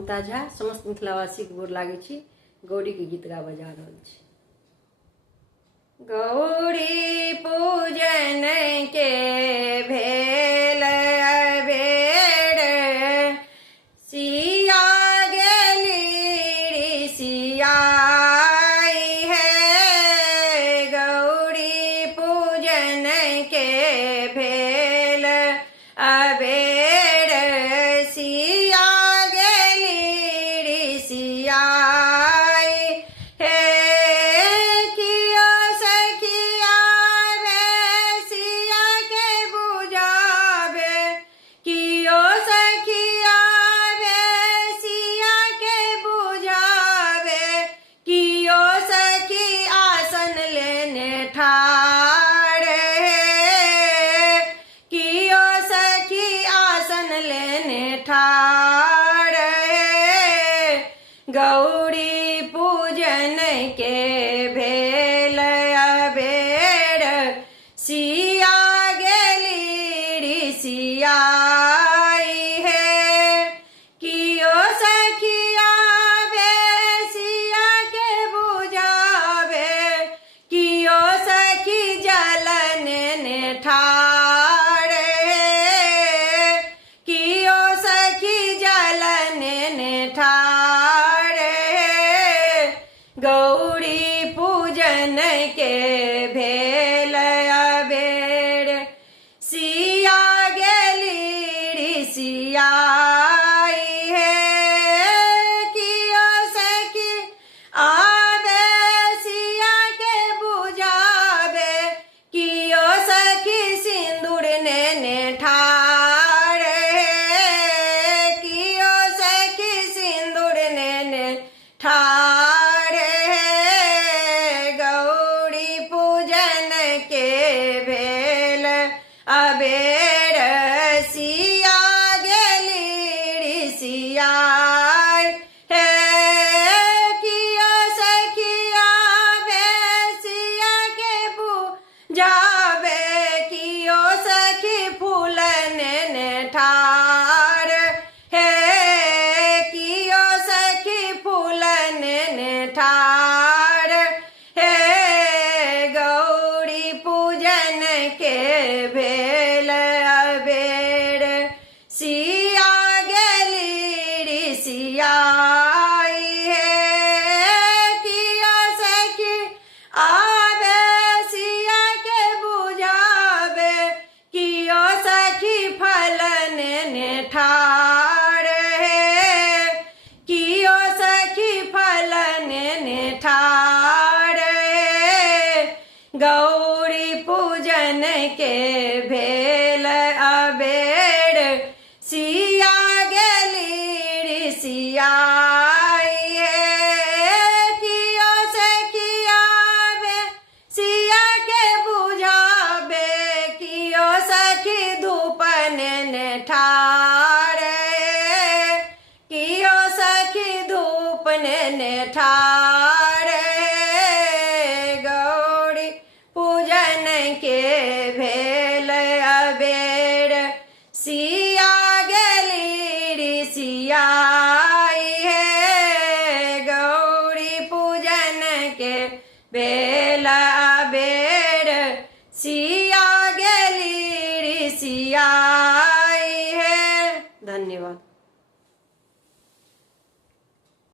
ममता झा समस्त मिथिलावासी के गोर लागे छी। गौरी के गीत गाबऽ जा रहल छी। गौरी पूजन के भेल अबेर, सिया गेली सियाई है। गौरी पूजन के भेल अबेर, सिया गेली सियाई है। कियो सखिया वे सिया के बुझावे, कियो सखिया वे सिया के बुझावे। कियो सखी आसन लेने ठाड़ है, कियो सखी आसन लेने ठाड़ है। गौरी पूजन के भेल अबेर, सिया गेली सियाई है। कियो सखिया वे सिया के बुझावे, कियो सखी जलन ने ठाड़ है। कियो सखी जलन ने ठाड़ है। गौरी पूजन के भेल अबेर, सिया गेली सियाई है। कियो सखी आवे सिया के बुझावे, कियो सखी सिंदूर ने ठाड़ है। कियो सखी सिंदूर ने ठाड़ है। गौरी पूजन के भेल अबेर, सिया गेली सियाई है। कियो सखिया वे सिया के बुझावे, कियो सखी फूलन ने ठाड़ है। कियो सखी फूलन ने ठाड़ है। गौरी पूजन के भेल अबेर, सिया गेली सियाई है। कियो सखी आवे सिया के बुझावे, कियो सखी फलन ने ठाड़ है। कियो सखी फलन ने ठाड़ है। गौरी पूजन के भेल अबेर, सिया गेली सियाई है। कियो सखिया वे सिया के बुझावे, कियो सखी धूपन ने ठाड़ है। कियो सखी धूपन ने ठाड़ है। गौरी पूजन के भेल अबेर, सिया गेली सिया